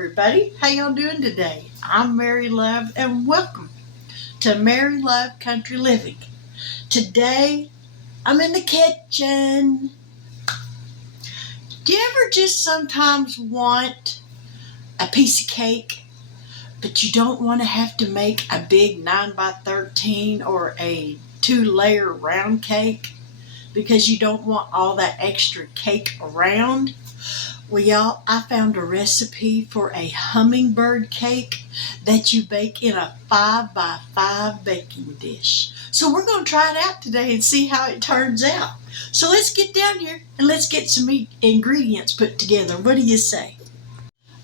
everybody. How y'all doing today? I'm Mary Love and welcome to Mary Love Country Living. Today, I'm in the kitchen. Do you ever just sometimes want a piece of cake, but you don't want to have to make a big 9 by 13 or a 2-layer round cake because you don't want all that extra cake around? Well, y'all, I found a recipe for a hummingbird cake that you bake in a 5 by 5 baking dish. So we're going to try it out today and see how it turns out. So let's get down here and let's get some ingredients put together. What do you say?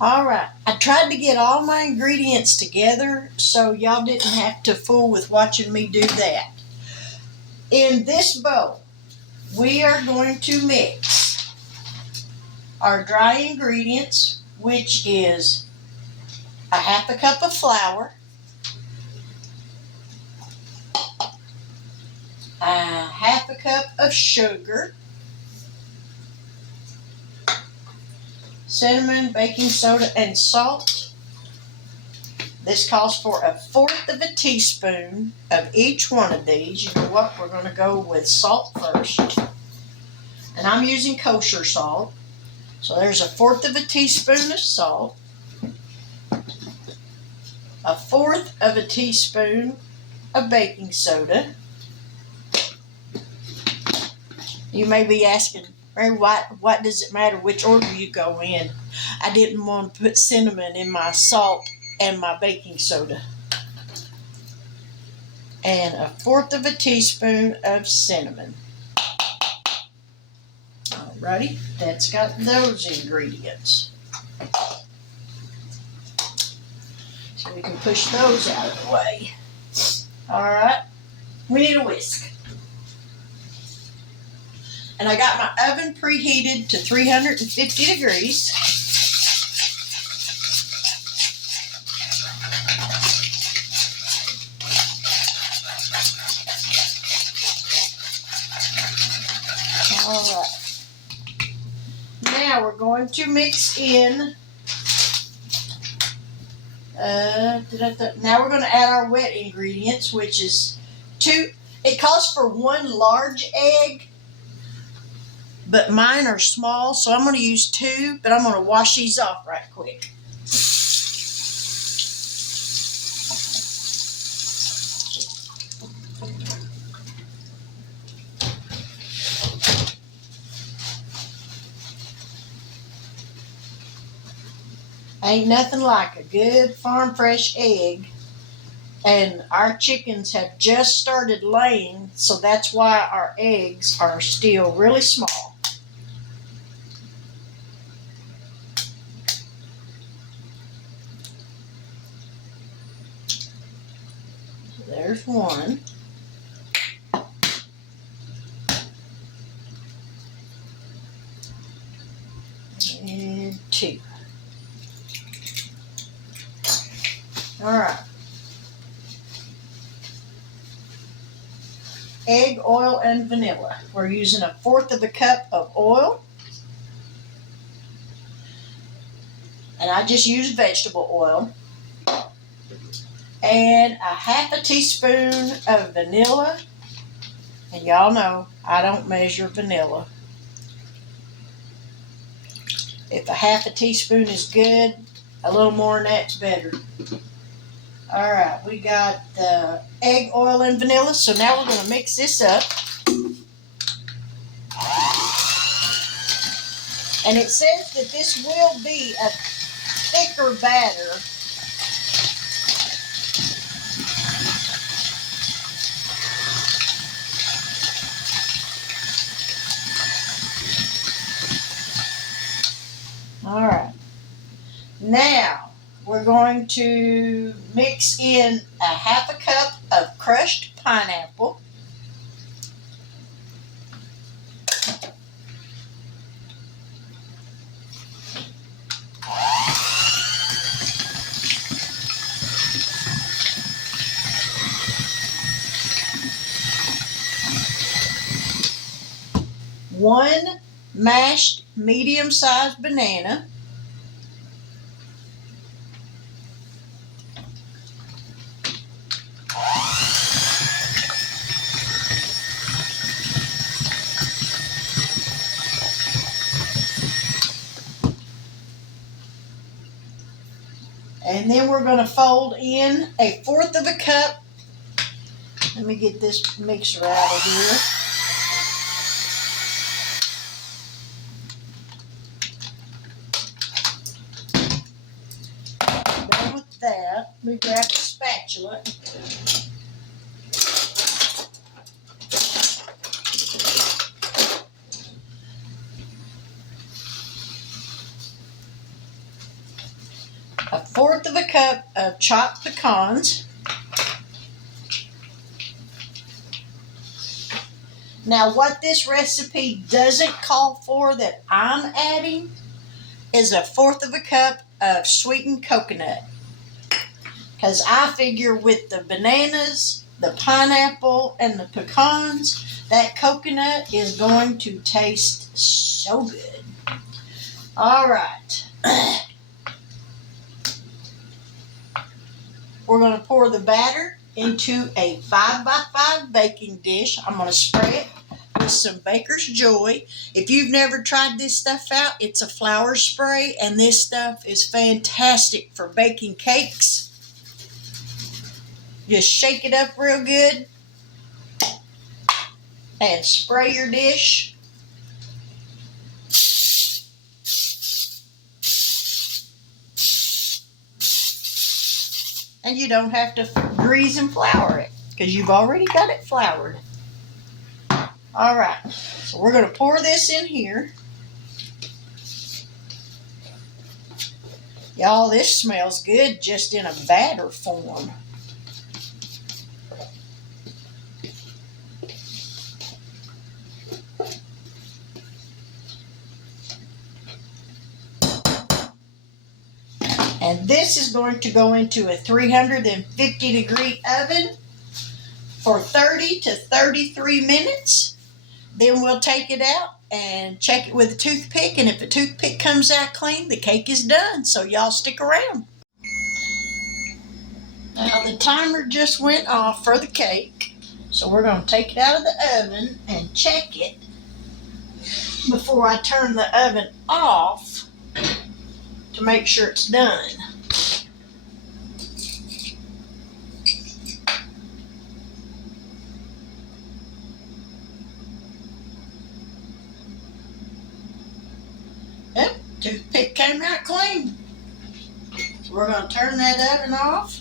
All right, I tried to get all my ingredients together so y'all didn't have to fool with watching me do that. In this bowl, we are going to mix our dry ingredients, which is a half a cup of flour, a half a cup of sugar, cinnamon, baking soda, and salt. This calls for 1/4 of a teaspoon of each one of these. You know what? We're going to go with salt first. And I'm using kosher salt. So there's 1/4 of a teaspoon of salt, 1/4 of a teaspoon of baking soda. You may be asking, Mary, what does it matter which order you go in? I didn't want to put cinnamon in my salt and my baking soda. And 1/4 of a teaspoon of cinnamon. Alrighty, that's got those ingredients. So we can push those out of the way. Alright, we need a whisk. And I got my oven preheated to 350 degrees. Alright. Now we're going to mix in, now we're going to add our wet ingredients, which is it calls for 1 large egg, but mine are small, so I'm going to use 2, but I'm going to wash these off right quick. Ain't nothing like a good farm fresh egg, and our chickens have just started laying, so that's why our eggs are still really small. There's 1. And 2. Alright. Egg, oil, and vanilla. We're using 1/4 of a cup of oil. And I just use vegetable oil. And a half a teaspoon of vanilla. And y'all know I don't measure vanilla. If a half a teaspoon is good, a little more than that's better. Alright, we got the egg, oil, and vanilla, so now we're going to mix this up. And it says that this will be a thicker batter. Alright, now we're going to mix in a half a cup of crushed pineapple. One mashed medium-sized banana. And then we're going to fold in 1/4 of a cup. Let me get this mixer out of here. Done with that. Let me grab a spatula. A 1/4 of a cup of chopped pecans. Now, what this recipe doesn't call for that I'm adding is a 1/4 of a cup of sweetened coconut. Because I figure with the bananas, the pineapple, and the pecans, that coconut is going to taste so good. All right. We're going to pour the batter into a 5x5 baking dish. I'm going to spray it with some Baker's Joy. If you've never tried this stuff out, it's a flour spray, and this stuff is fantastic for baking cakes. Just shake it up real good and spray your dish. And you don't have to grease and flour it because you've already got it floured. All right, so we're going to pour this in here. Y'all, this smells good just in a batter form. And this is going to go into a 350-degree oven for 30 to 33 minutes. Then we'll take it out and check it with a toothpick. And if the toothpick comes out clean, the cake is done. So y'all stick around. Now the timer just went off for the cake. So we're going to take it out of the oven and check it before I turn the oven off to make sure it's done. Yep, toothpick came out clean. So we're going to turn that oven off.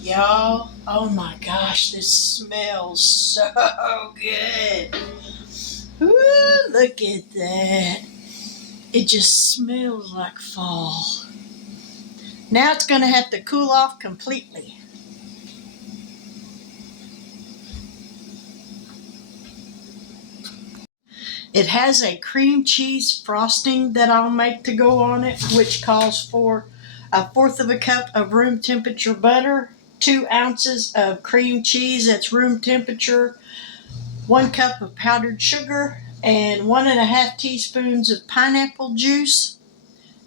Y'all, oh my gosh, this smells so good. Ooh, look at that. It just smells like fall. Now it's going to have to cool off completely. It has a cream cheese frosting that I'll make to go on it, which calls for a 1/4 of a cup of room temperature butter, 2 ounces of cream cheese that's room temperature, 1 cup of powdered sugar, and 1.5 teaspoons of pineapple juice,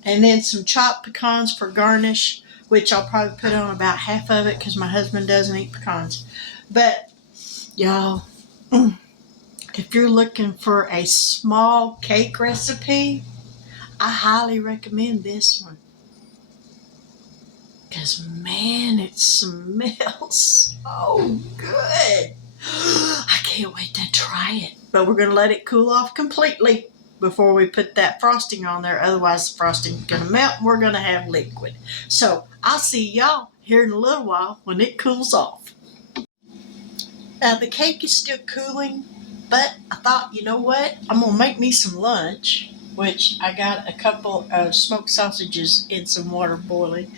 and then some chopped pecans for garnish, which I'll probably put on about half of it because my husband doesn't eat pecans. But y'all, if you're looking for a small cake recipe, I highly recommend this one. Because, man, it smells so good. I can't wait to try it. But we're going to let it cool off completely before we put that frosting on there. Otherwise, the frosting's going to melt and we're going to have liquid. So I'll see y'all here in a little while when it cools off. Now, the cake is still cooling, but I thought, you know what? I'm going to make me some lunch, which I got a couple of smoked sausages in some water boiling.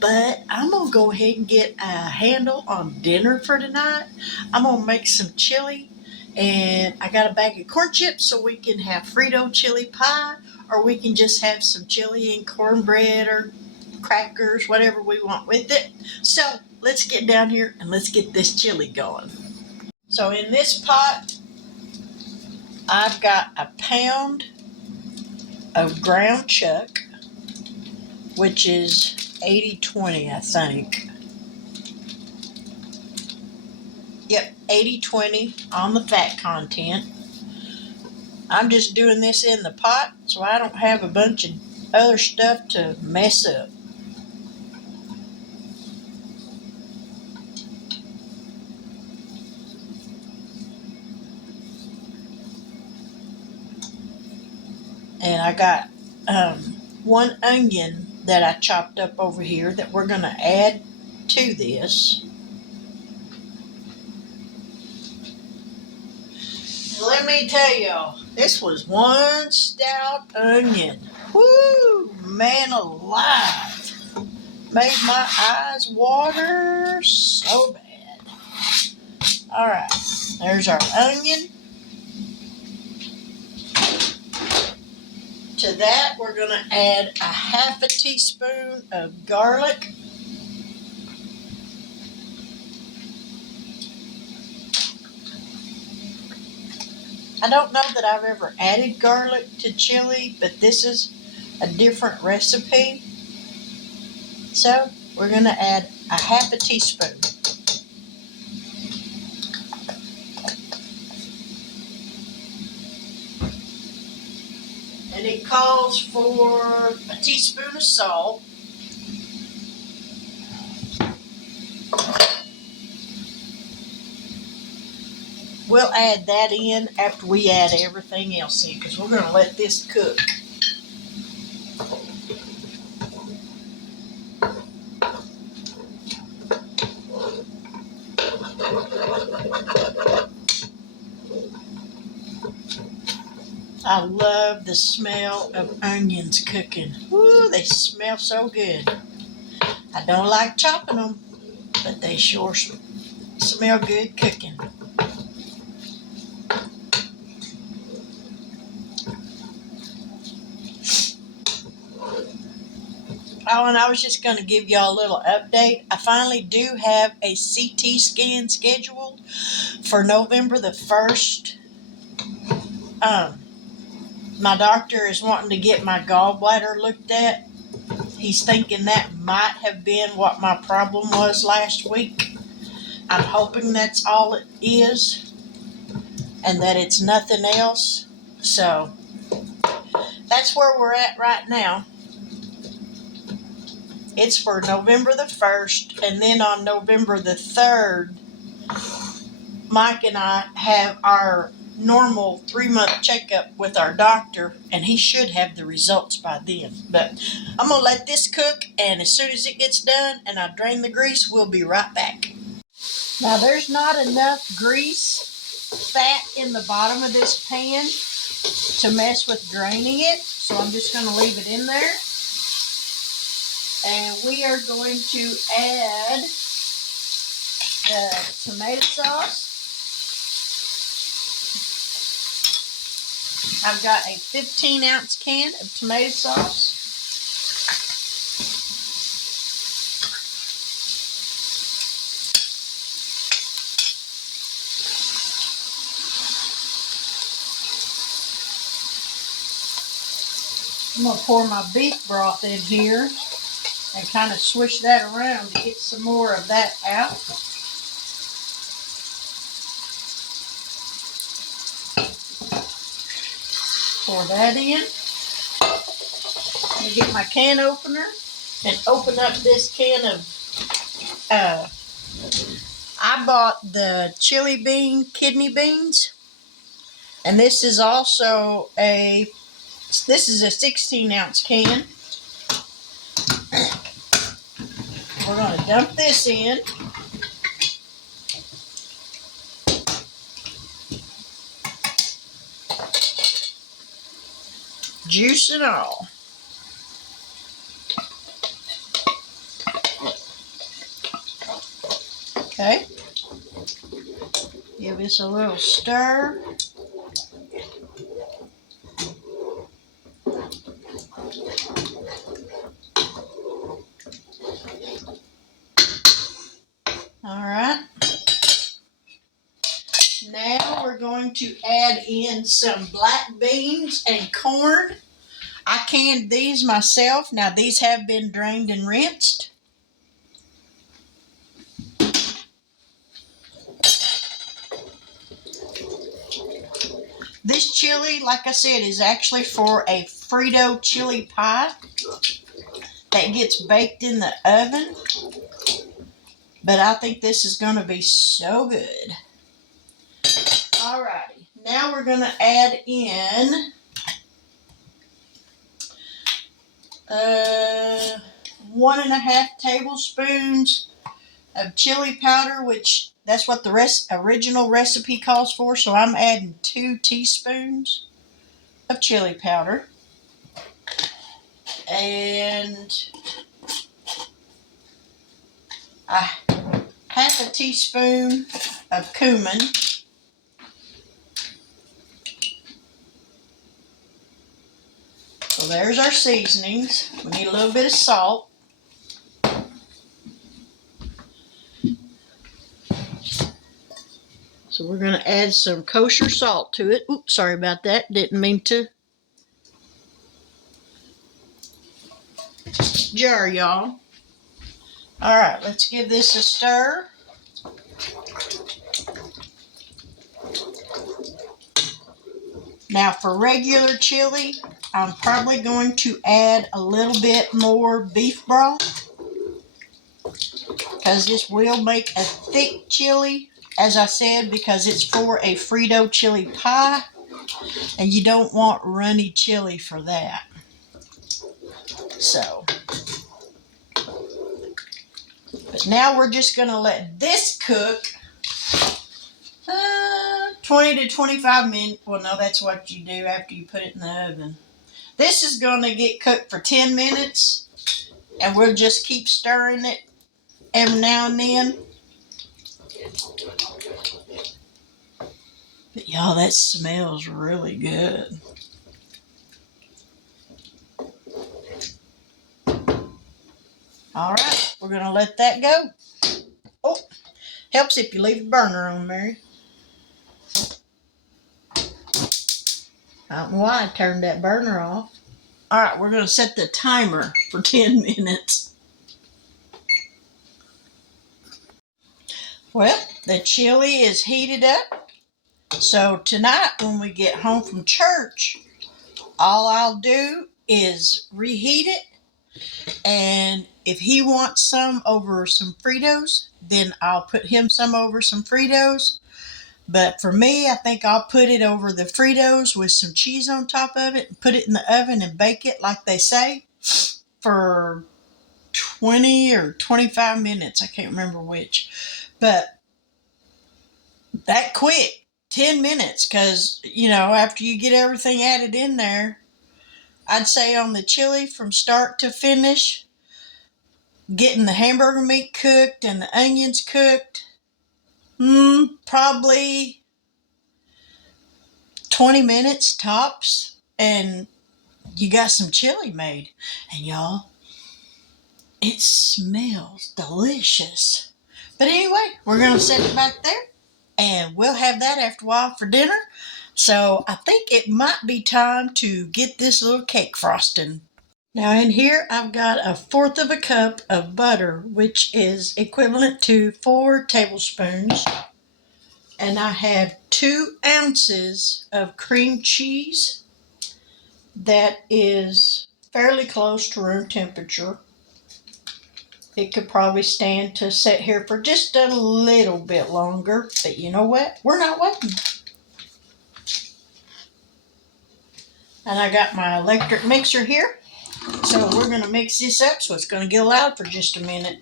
But I'm going to go ahead and get a handle on dinner for tonight. I'm going to make some chili. And I got a bag of corn chips so we can have Frito chili pie. Or we can just have some chili and cornbread or crackers, whatever we want with it. So let's get down here and let's get this chili going. So in this pot, I've got a pound of ground chuck, which is 80-20, I think. Yep, 80-20 on the fat content. I'm just doing this in the pot so I don't have a bunch of other stuff to mess up. I got one onion that I chopped up over here that we're going to add to this. Let me tell y'all, this was one stout onion. Woo, man alive. Made my eyes water so bad. All right, there's our onion. To that, we're going to add a half a teaspoon of garlic. I don't know that I've ever added garlic to chili, but this is a different recipe. So we're going to add a half a teaspoon. And it calls for a teaspoon of salt. We'll add that in after we add everything else in, because we're going to let this cook. I love the smell of onions cooking. Woo, they smell so good. I don't like chopping them, but they sure smell good cooking. Oh, and I was just going to give y'all a little update. I finally do have a CT scan scheduled for November the 1st. My doctor is wanting to get my gallbladder looked at. He's thinking that might have been what my problem was last week. I'm hoping that's all it is and that it's nothing else. So that's where we're at right now. It's for November the 1st, and then on November the 3rd, Mike and I have our normal 3-month checkup with our doctor, and he should have the results by then. But I'm going to let this cook, and as soon as it gets done and I drain the grease, we'll be right back. Now, there's not enough grease, fat in the bottom of this pan to mess with draining it, so I'm just going to leave it in there. And we are going to add the tomato sauce. I've got a 15-ounce can of tomato sauce. I'm going to pour my beef broth in here and kind of swish that around to get some more of that out. Pour that in. Let me get my can opener and open up this can of, I bought the chili bean kidney beans. And this is also this is a 16-ounce can. We're going to dump this in. Juice and all. Okay. Give this a little stir. All right. Now we're going to add in some black beans and corn. I canned these myself. Now these have been drained and rinsed. This chili, like I said, is actually for a Frito chili pie that gets baked in the oven. But I think this is going to be so good. Alrighty, now we're going to add in 1.5 tablespoons of chili powder, which that's what the original recipe calls for. So I'm adding 2 teaspoons of chili powder. And half a teaspoon of cumin. So there's our seasonings. We need a little bit of salt. So we're going to add some kosher salt to it. Oops, sorry about that. Didn't mean to jar y'all. All right, let's give this a stir. Now for regular chili, I'm probably going to add a little bit more beef broth because this will make a thick chili, as I said, because it's for a Frito chili pie, and you don't want runny chili for that. So, but now we're just going to let this cook 20 to 25 minutes. Well, no, that's what you do after you put it in the oven. This is going to get cooked for 10 minutes, and we'll just keep stirring it every now and then. But y'all, that smells really good. All right, we're going to let that go. Oh, helps if you leave the burner on, Mary. I don't know why I turned that burner off. All right, we're going to set the timer for 10 minutes. Well, the chili is heated up. So tonight when we get home from church, all I'll do is reheat it. And if he wants some over some Fritos, then I'll put him some over some Fritos. But for me, I think I'll put it over the Fritos with some cheese on top of it and put it in the oven and bake it like they say for 20 or 25 minutes. I can't remember which. But that quick, 10 minutes, because, you know, after you get everything added in there, I'd say on the chili from start to finish, getting the hamburger meat cooked and the onions cooked, probably 20 minutes tops, and you got some chili made. And y'all, it smells delicious. But anyway, we're going to set it back there, and we'll have that after a while for dinner. So I think it might be time to get this little cake frosting. Now in here I've got 1/4 cup of butter, which is equivalent to 4 tablespoons. And I have 2 ounces of cream cheese that is fairly close to room temperature. It could probably stand to sit here for just a little bit longer, but you know what? We're not waiting. And I got my electric mixer here. So we're going to mix this up, so it's going to get loud for just a minute.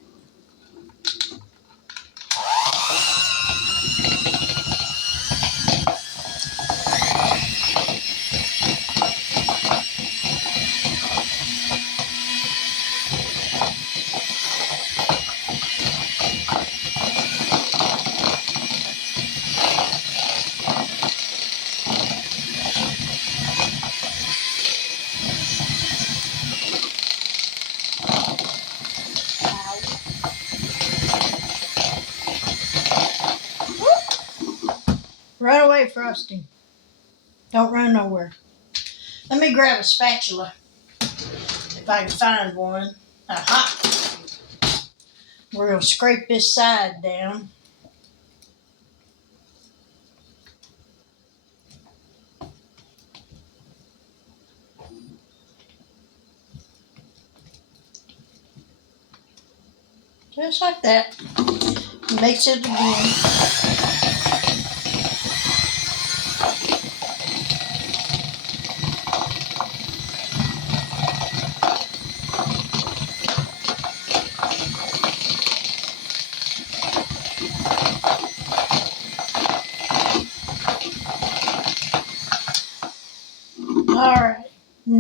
Right away, Frosty. Don't run nowhere. Let me grab a spatula, if I can find one. Aha! We're going to scrape this side down. Just like that. Mix it again.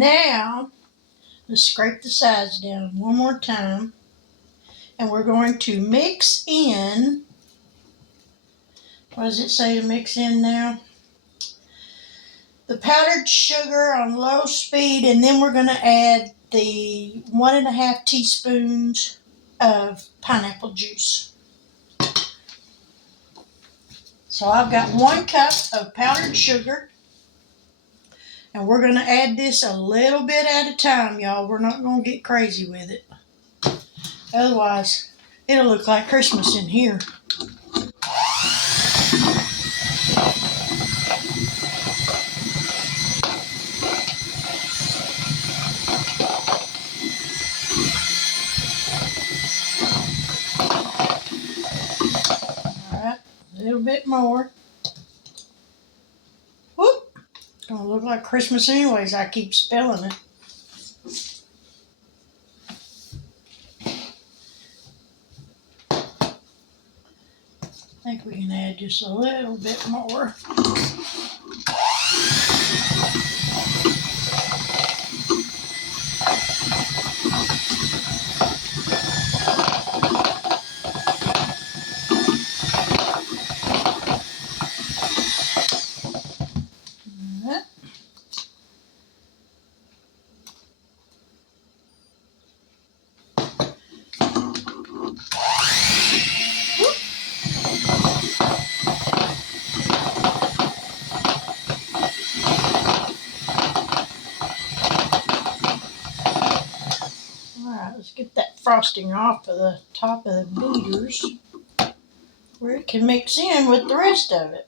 Now, let's scrape the sides down one more time. And we're going to mix in, what does it say to mix in now? The powdered sugar on low speed, and then we're going to add the 1.5 teaspoons of pineapple juice. So I've got 1 cup of powdered sugar, and we're going to add this a little bit at a time, y'all. We're not going to get crazy with it. Otherwise, it'll look like Christmas in here. Alright, a little bit more. Whoop! It's going to look like Christmas anyways. I keep spelling it. I think we can add just a little bit more. Alright. Alright, let's get that frosting off of the top of the beaters where it can mix in with the rest of it.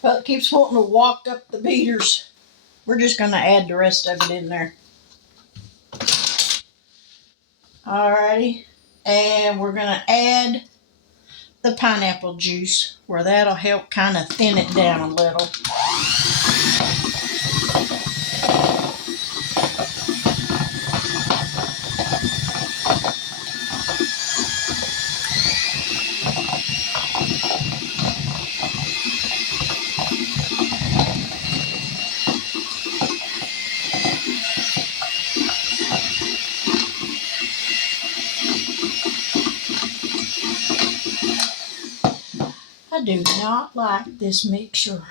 Well, it keeps wanting to walk up the beaters. We're just going to add the rest of it in there. Alrighty. And we're going to add the pineapple juice where that'll help kind of thin it down a little. I do not like this mixture.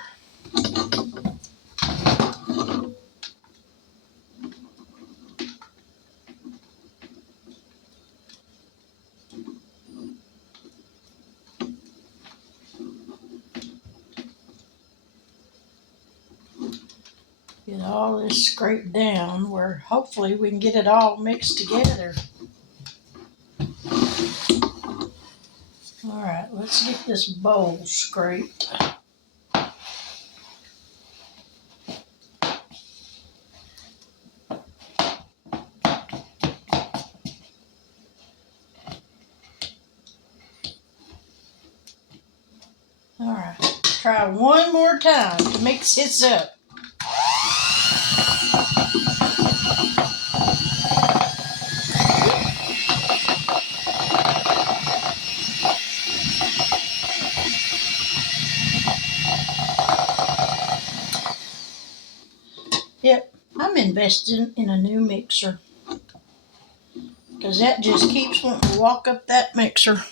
Get all this scraped down where hopefully we can get it all mixed together. Alright, let's get this bowl scraped. Alright, try one more time to mix this up. Yep, I'm investing in a new mixer because that just keeps wanting to walk up that mixer.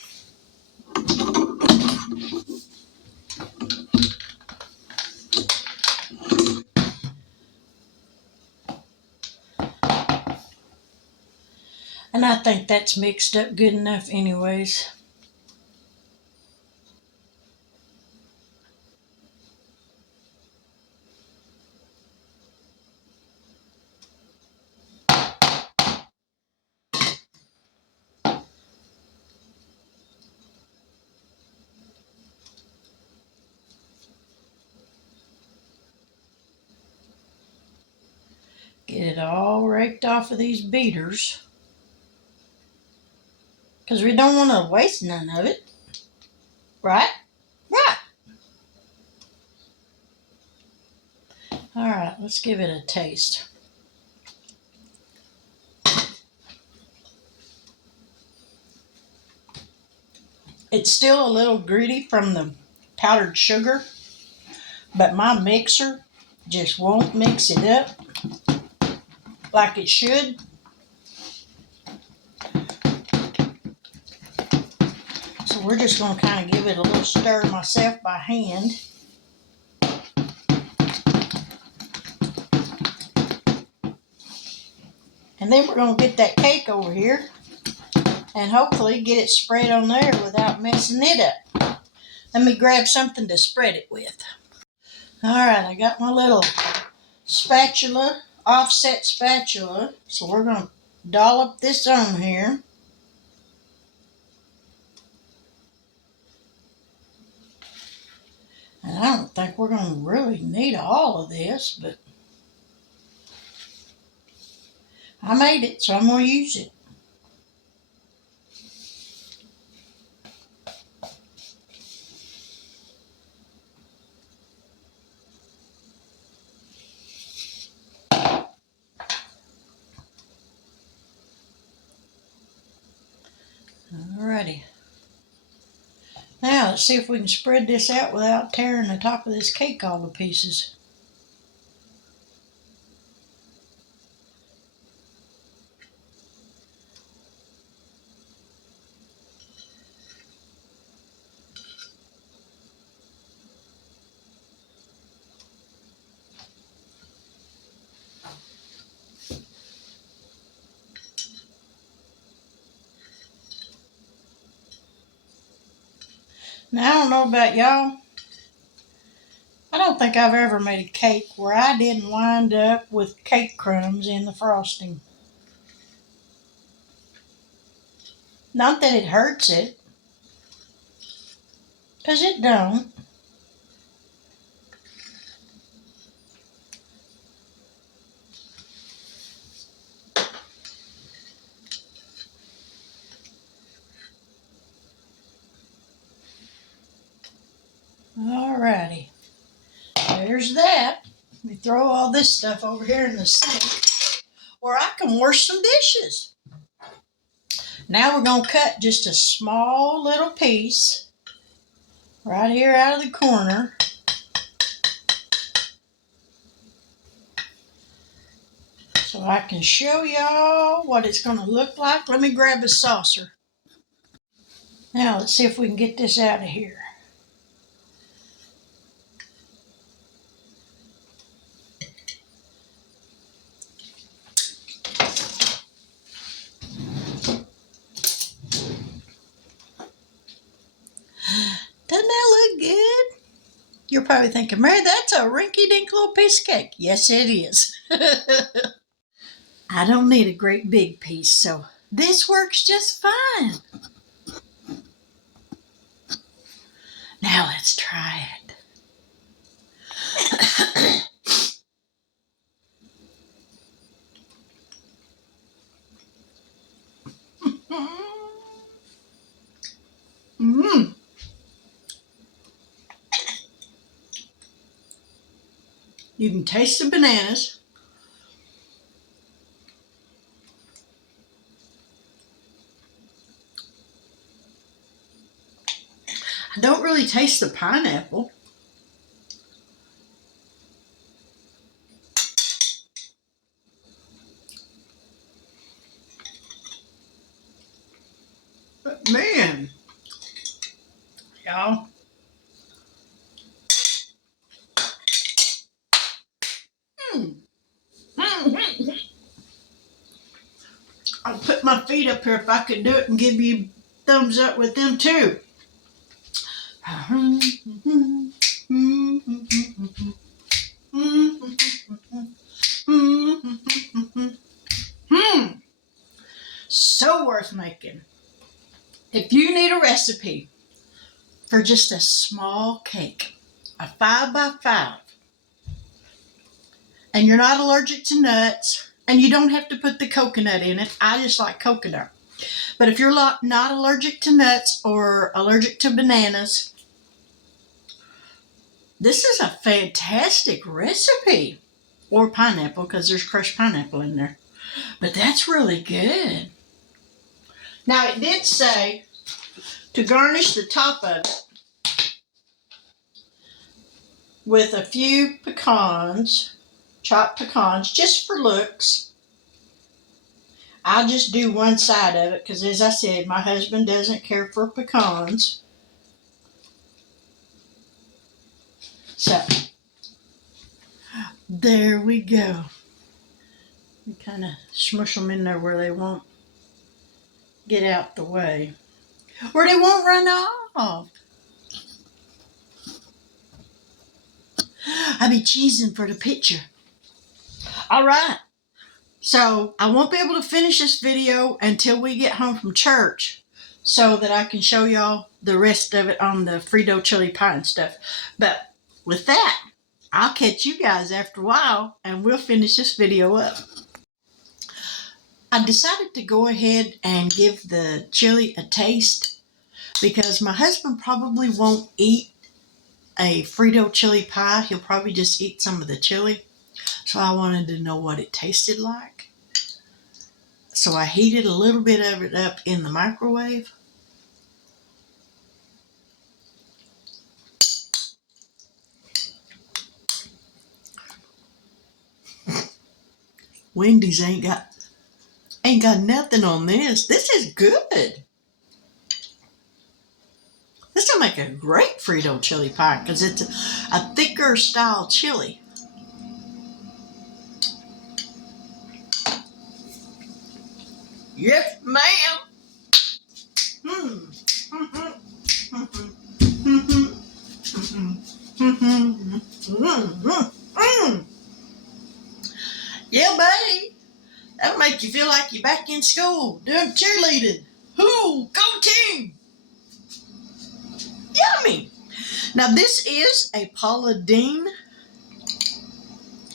And I think that's mixed up good enough anyways. Get it all raked off of these beaters, because we don't want to waste none of it. Right? Right. All right, let's give it a taste. It's still a little gritty from the powdered sugar, but my mixer just won't mix it up like it should. So we're just going to kind of give it a little stir myself by hand. And then we're going to get that cake over here and hopefully get it spread on there without messing it up. Let me grab something to spread it with. All right, I got my little spatula, offset spatula. So we're going to dollop this on here. And I don't think we're going to really need all of this, but I made it, so I'm going to use it. Alrighty. Now let's see if we can spread this out without tearing the top of this cake all to pieces. Now I don't know about y'all. I don't think I've ever made a cake where I didn't wind up with cake crumbs in the frosting. Not that it hurts it, because it don't. Alrighty. There's that. Let me throw all this stuff over here in the sink where I can wash some dishes. Now we're going to cut just a small little piece right here out of the corner. So I can show y'all what it's going to look like. Let me grab a saucer. Now let's see if we can get this out of here. Doesn't that look good? You're probably thinking, Mary, that's a rinky-dink little piece of cake. Yes, it is. I don't need a great big piece, so this works just fine. Now let's try it. Mmm. You can taste the bananas. I don't really taste the pineapple. But man, y'all. I'll put my feet up here if I could do it and give you thumbs up with them too. So worth making. If you need a recipe for just a small cake, a 5 by 5, and you're not allergic to nuts, and you don't have to put the coconut in it. I just like coconut. But if you're not allergic to nuts or allergic to bananas, this is a fantastic recipe. Or pineapple, because there's crushed pineapple in there. But that's really good. Now, it did say to garnish the top of it with a few pecans, chopped pecans, just for looks. I'll just do one side of it because, as I said, my husband doesn't care for pecans. So, there we go. You kind of smush them in there where they won't get out the way. Where they won't run off. I be cheesing for the picture. All right. So I won't be able to finish this video until we get home from church so that I can show y'all the rest of it on the Frito chili pie and stuff. But with that, I'll catch you guys after a while and we'll finish this video up. I decided to go ahead and give the chili a taste because my husband probably won't eat a Frito chili pie. He'll probably just eat some of the chili. So I wanted to know what it tasted like. So I heated a little bit of it up in the microwave. Wendy's ain't got nothing on this. This is good. This will make a great Frito chili pie because it's a thicker style chili. Yes, ma'am. Yeah, buddy. That'll make you feel like you're back in school doing cheerleading. Go team! Yummy. Now this is a Paula Deen.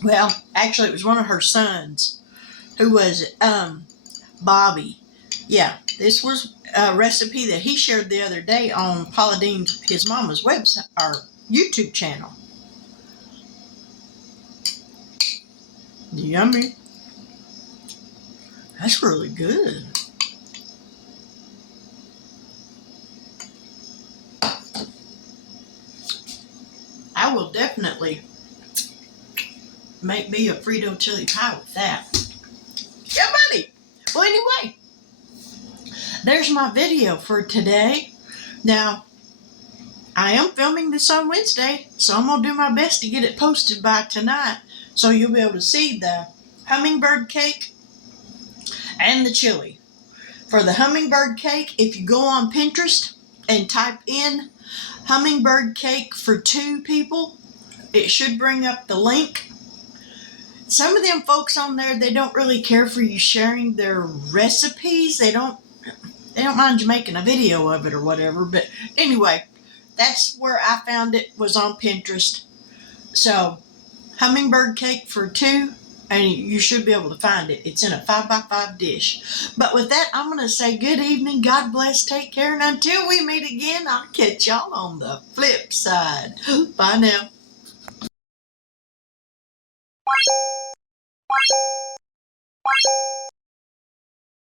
Well, actually it was one of her sons. Who was it? Bobby. Yeah, this was a recipe that he shared the other day on Paula Deen's, his mama's website or YouTube channel. Yummy. That's really good. I will definitely make me a Frito chili pie with that. Yeah, buddy. Well, anyway, there's my video for today. Now, I am filming this on Wednesday, so I'm going to do my best to get it posted by tonight so you'll be able to see the hummingbird cake and the chili. For the hummingbird cake, if you go on Pinterest and type in hummingbird cake for 2 people, it should bring up the link. Some of them folks on there, they don't really care for you sharing their recipes. They don't mind you making a video of it or whatever. But anyway, that's where I found it, was on Pinterest. So, hummingbird cake for 2, and you should be able to find it. It's in a 5x5 dish. But with that, I'm going to say good evening, God bless, take care, and until we meet again, I'll catch y'all on the flip side. Bye now.